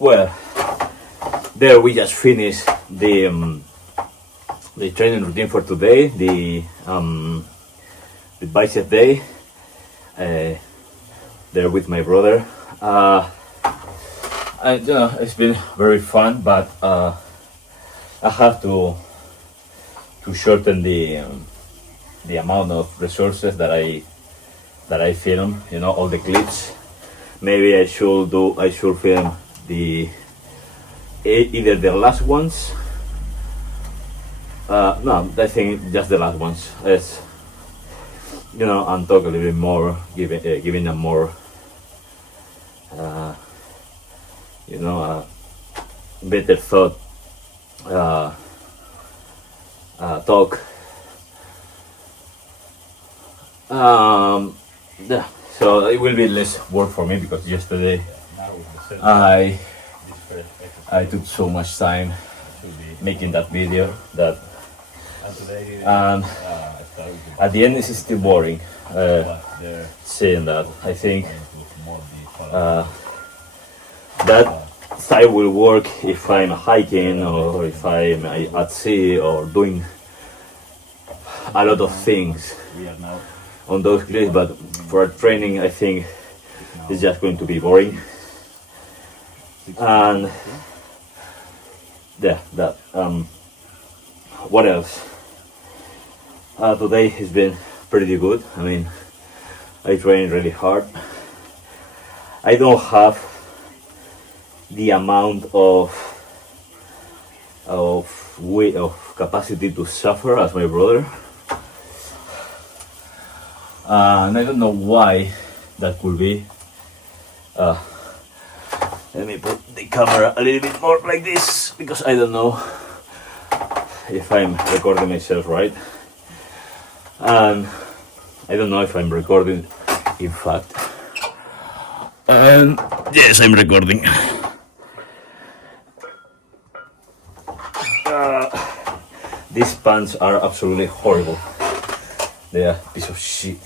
Well, there we just finished the training routine for today, the bicep day. There with my brother. It's been very fun, but I have to shorten the amount of resources that I film. You know, all the clips. Maybe I should film either the last ones. No, I think just the last ones. It's, you know, and talk a little bit more, giving them more, better thought, talk. Yeah, so it will be less work for me because yesterday I took so much time making that video that, and at the end it's still boring saying that. I think that style will work if I'm hiking or if I'm at sea or doing a lot of things on those cliffs, but for training I think it's just going to be boring. And yeah, that what else? Today has been pretty good. I mean, I trained really hard. I don't have the amount of weight of capacity to suffer as my brother, and I don't know why that could be. Let me put the camera a little bit more like this because I don't know if I'm recording myself right, and I don't know if I'm recording in fact, and yes, I'm recording. These pants are absolutely horrible. They are a piece of shit.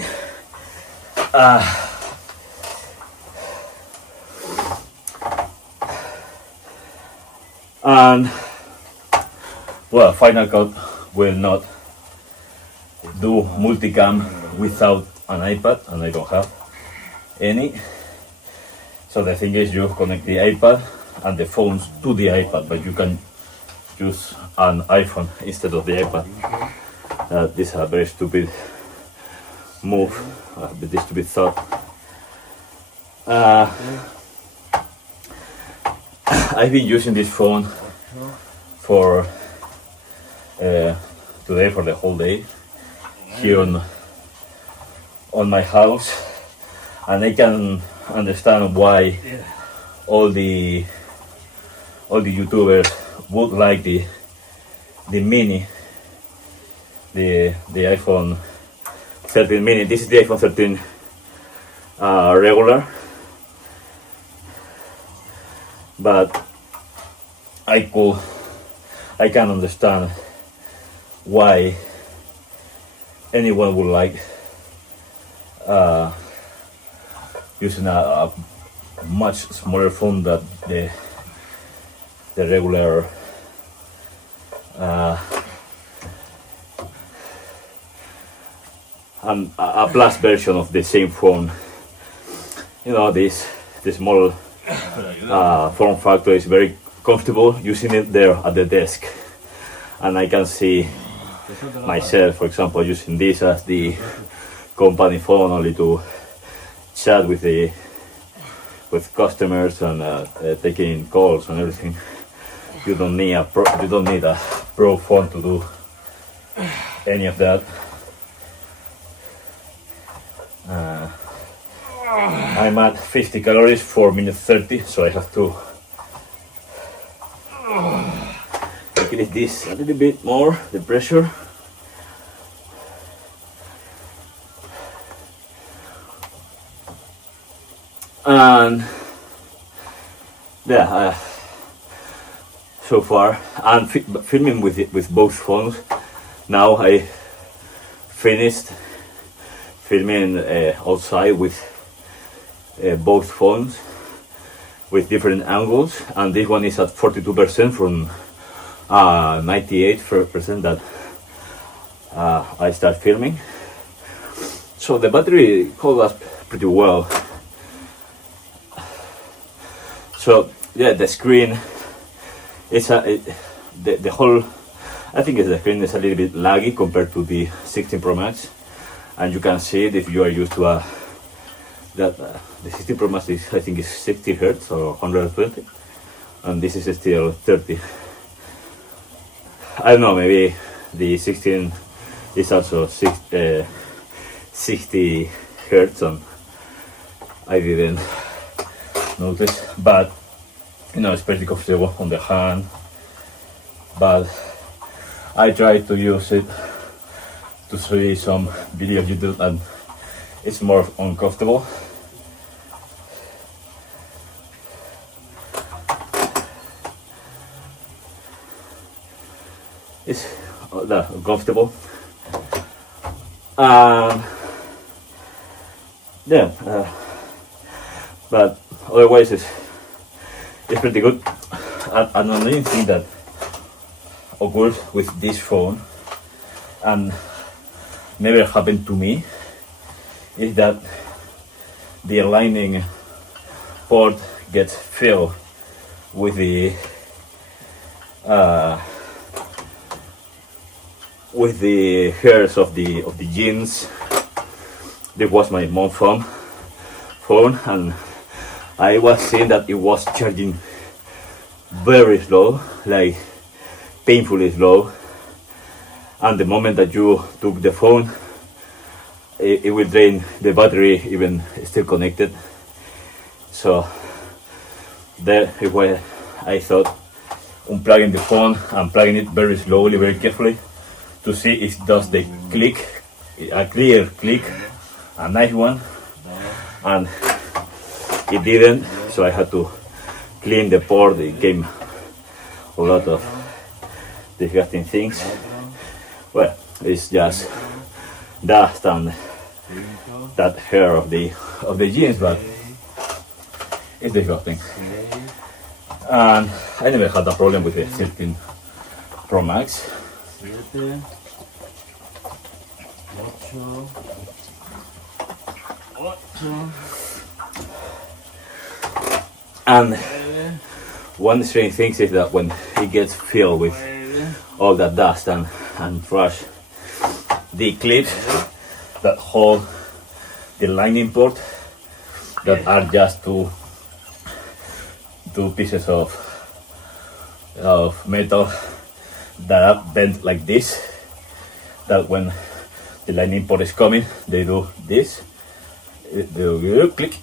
And well, Final Cut will not do multicam without an iPad, and I don't have any. So the thing is, you connect the iPad and the phones to the iPad, but you can use an iPhone instead of the iPad. This is a very stupid move, a very stupid thought. I've been using this phone for today for the whole day here on my house, and I can understand why all the YouTubers would like the mini, the iPhone 13 mini. This is the iPhone 13 regular, but I can understand why anyone would like using a much smaller phone than the regular a plus version of the same phone. You know, this small form factor is very comfortable using it there at the desk, and I can see myself, for example, using this as the company phone only to chat with customers and taking calls and everything. You don't need a pro phone to do any of that. I'm at 50 calories for minute 30, so I have to increase this a little bit more, the pressure. And yeah, so far I'm filming with both phones. Now I finished filming outside with both phones, with different angles, and this one is at 42% from 98% that I start filming. So the battery holds up pretty well. So yeah, the screen is the whole, I think the screen is a little bit laggy compared to the 16 Pro Max, and you can see it if you are used to the 16 Pro Max is, I think, is 60 Hz or 120, and this is still 30. I don't know, maybe the 16 is also 60 Hz, and I didn't notice, but you know, it's pretty comfortable on the hand. But I tried to use it to see some video on YouTube, and it's more uncomfortable. It's uncomfortable. Yeah, but otherwise it's pretty good. And another thing that occurs with this phone, and never happened to me, is that the aligning port gets filled with the hairs of the jeans. This was my mom's phone, and I was seeing that it was charging very slow, like painfully slow, and the moment that you took the phone, it will drain the battery even still connected. So there is why I thought unplugging the phone and plugging it very slowly, very carefully, to see if it does the click, a clear click, a nice one, and it didn't, so I had to clean the port. It came a lot of disgusting things. Well, it's just dust and that hair of the jeans, but it's disgusting. And I never had a problem with the 16 Pro Max. And one strange thing is that when it gets filled with all that dust and trash, the clips that hold the lining port, that are just two pieces of metal that are bent like this, that when the lining port is coming, they do this, they do click,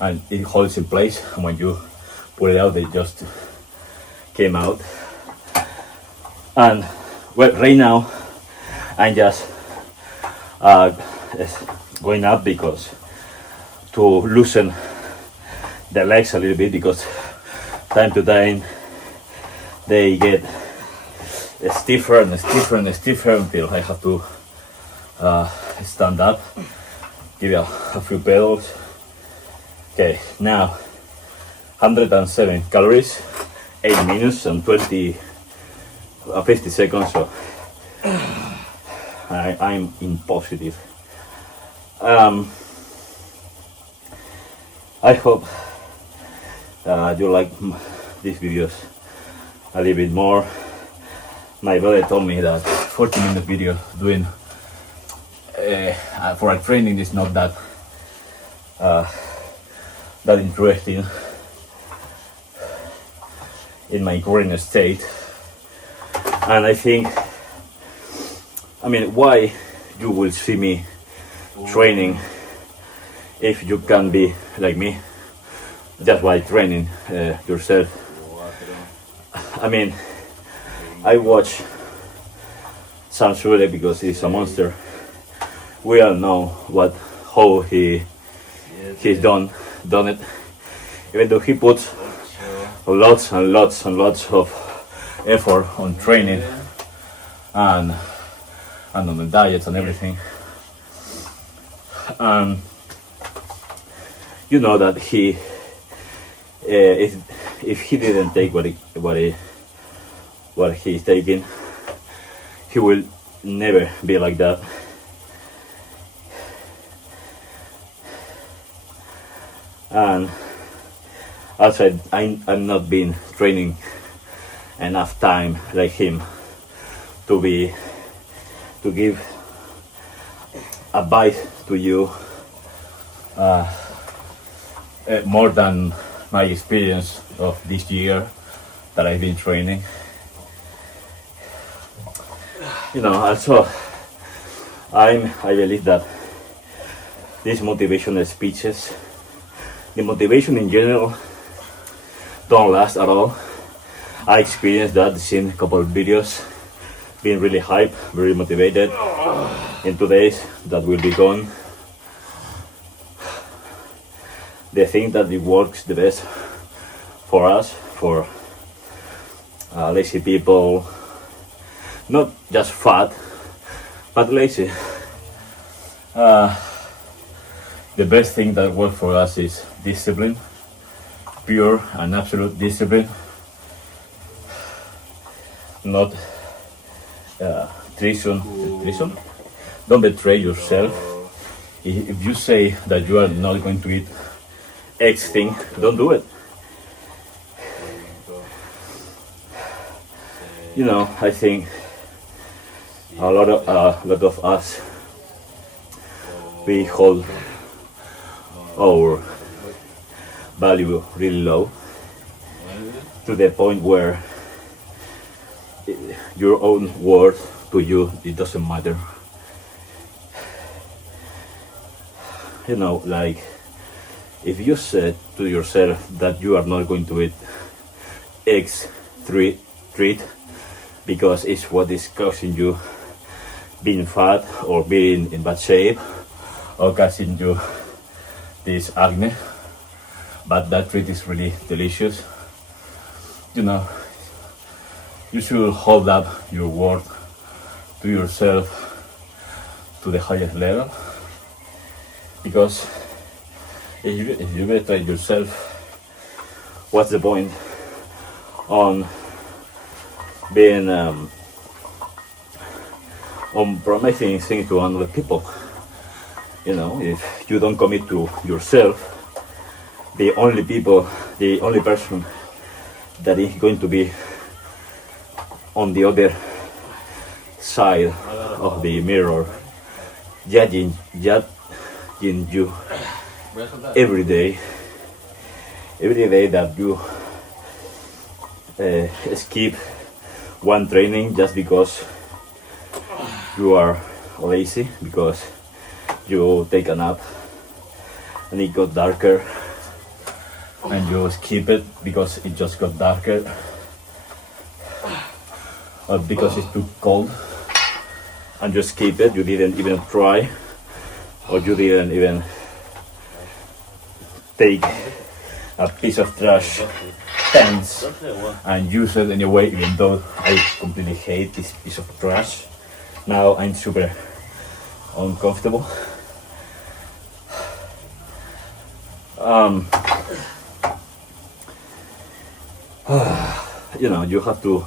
and it holds in place, and when you pull it out, they just came out. And well, right now I'm just going up because to loosen the legs a little bit, because time to time they get stiffer and stiffer and stiffer until I have to stand up, give it a few pedals. Okay, now 107 calories, 8 minutes and 50 seconds, so I'm in positive. I hope you like these videos a little bit more. My brother told me that 40-minute video doing for a training is not that interesting in my current state. And I think, I mean, why you will see me training if you can be like me, just by training yourself. I mean, I watch Sam Sule because he's a monster. We all know how he's done it, even though he puts lots and lots and lots of effort on training and on the diets and everything. You know that he if he didn't take what he's taking, he will never be like that. And also, I'm not been training enough time like him to give advice to you more than my experience of this year that I've been training. Also, I believe that these motivational speeches, the motivation in general, don't last at all. I experienced that, seen a couple of videos, being really hyped, very motivated. In 2 days, that will be gone. The thing that it works the best for us, for lazy people, not just fat, but lazy. The best thing that works for us is discipline, pure and absolute discipline, not treason. Don't betray yourself. If you say that you are not going to eat X thing, don't do it. I think a lot of us, we hold our value really low, to the point where your own worth to you, it doesn't matter. Like, if you said to yourself that you are not going to eat X treat because it's what is causing you being fat or being in bad shape or causing you this acne, but that treat is really delicious, you should hold up your worth to yourself to the highest level, because if you betray yourself, what's the point on being on promising things to other people? If you don't commit to yourself, the only person that is going to be on the other side of the mirror, judging you every day that you skip one training just because you are lazy, because you take a nap and it got darker and you skip it because it just got darker, or because it's too cold and you skip it, you didn't even try, or you didn't even take a piece of trash cans and use it anyway, even though I completely hate this piece of trash. Now I'm super uncomfortable. You have to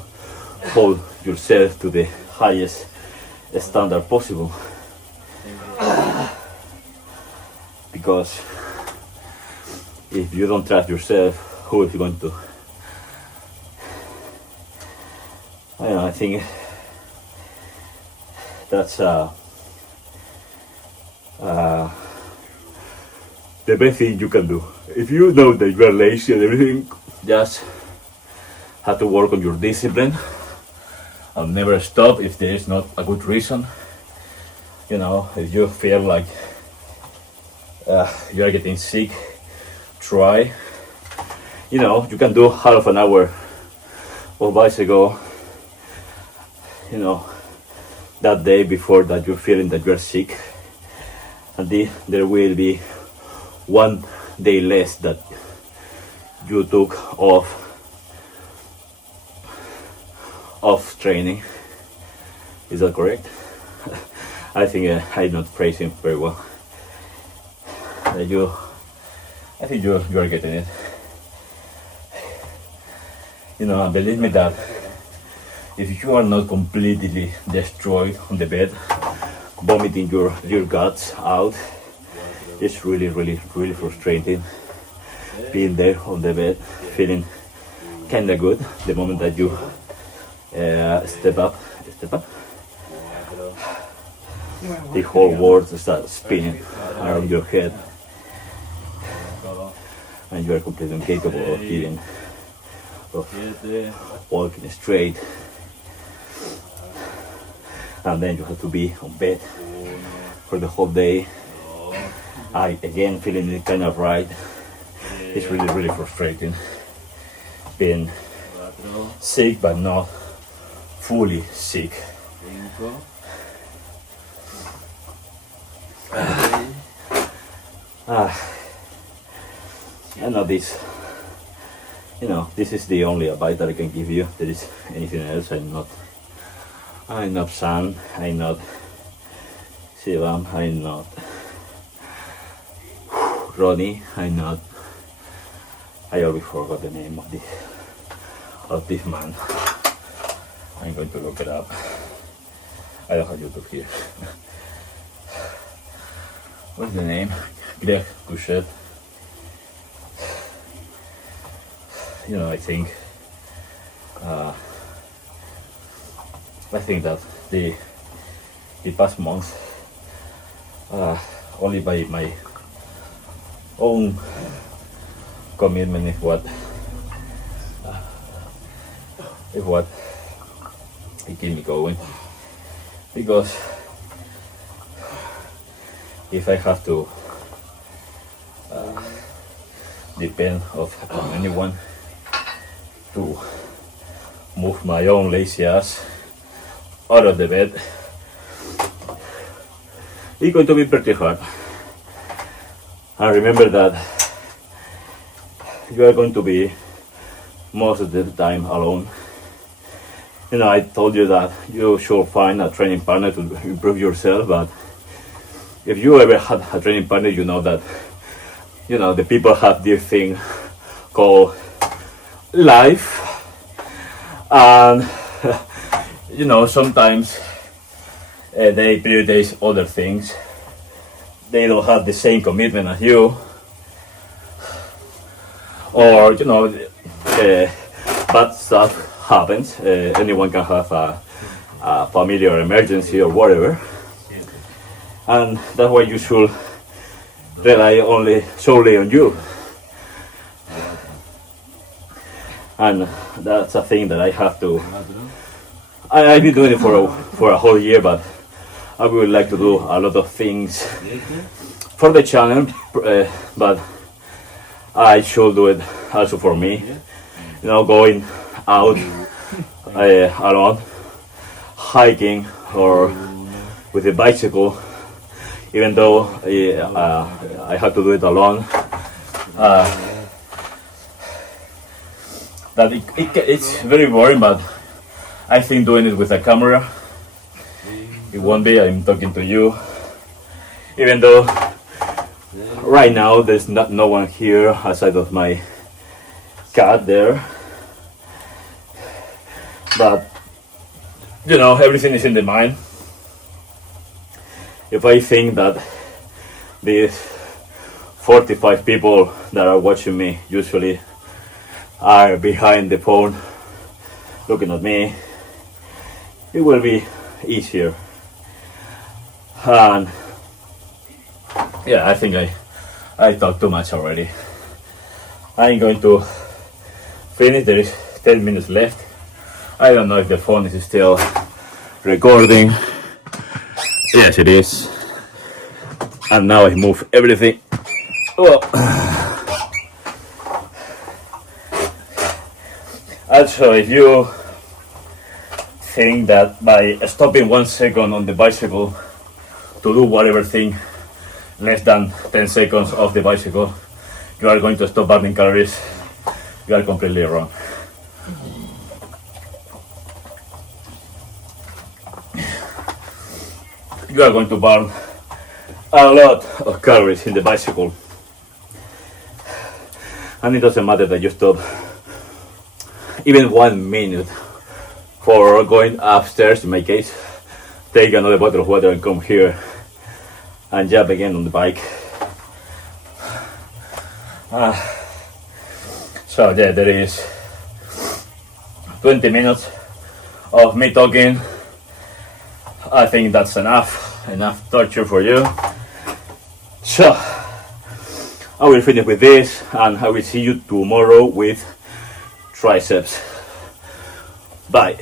hold yourself to the highest standard possible, because if you don't trust yourself, who is going to? I think that's the best thing you can do. If you know that you are lazy and everything, just have to work on your discipline and never stop if there is not a good reason. If you feel like you are getting sick, try. You can do half an hour of bicycle, that day before that you're feeling that you're sick, and there will be 1 day less that you took off training. Is that correct? I think I'm not phrasing very well. I think you are getting it. You know, and believe me that if you are not completely destroyed on the bed, vomiting your guts out, it's really, really, really frustrating. Being there on the bed, feeling kind of good the moment that you step up, the whole world starts spinning around your head, and you are completely incapable of eating, of walking straight, and then you have to be on bed for the whole day. I again feeling it kind of right. It's really, really frustrating being sick but not fully sick. I know this, you know, this is the only advice that I can give you. There is anything else. I'm not Sam, I'm not Shivam, I'm not Ronnie, I always forgot the name of this man. I'm going to look it up. I don't have YouTube here. What's the name? Greg Couchet. You know, I think that the past month, only by my own commitment is what it keep me going, because if I have to depend on anyone to move my own lazy ass out of the bed, it's going to be pretty hard. And remember that you are going to be most of the time alone. You know, I told you that you should find a training partner to improve yourself, but if you ever had a training partner, you know that, you know, the people have this thing called life, and you know, sometimes they prioritize other things. They don't have the same commitment as you, or you know, bad stuff happens. Anyone can have a familiar emergency or whatever, and that's why you should rely solely on you. And that's a thing that I have to. I've been doing it for a whole year, but I would like to do a lot of things for the channel, but I should do it also for me. You know, going out alone, hiking, or with a bicycle, even though I have to do it alone. That it's very boring, but I think doing it with a camera, it won't be. I'm talking to you, even though right now there's no one here aside of my cat there. But you know, everything is in the mind. If I think that these 45 people that are watching me usually are behind the phone looking at me, it will be easier. And yeah, I think I talked too much already. I'm going to finish. There is 10 minutes left. I don't know if the phone is still recording. Yes, it is. And now I move everything. Oh. Also, if you think that by stopping 1 second on the bicycle to do whatever thing less than 10 seconds off the bicycle, you are going to stop burning calories, you are completely wrong. You are going to burn a lot of calories in the bicycle, and it doesn't matter that you stop even 1 minute for going upstairs. In my case, take another bottle of water and come here and jump again on the bike. So yeah, there is 20 minutes of me talking. I think that's enough torture for you. So I will finish with this, and I will see you tomorrow with triceps. Bye.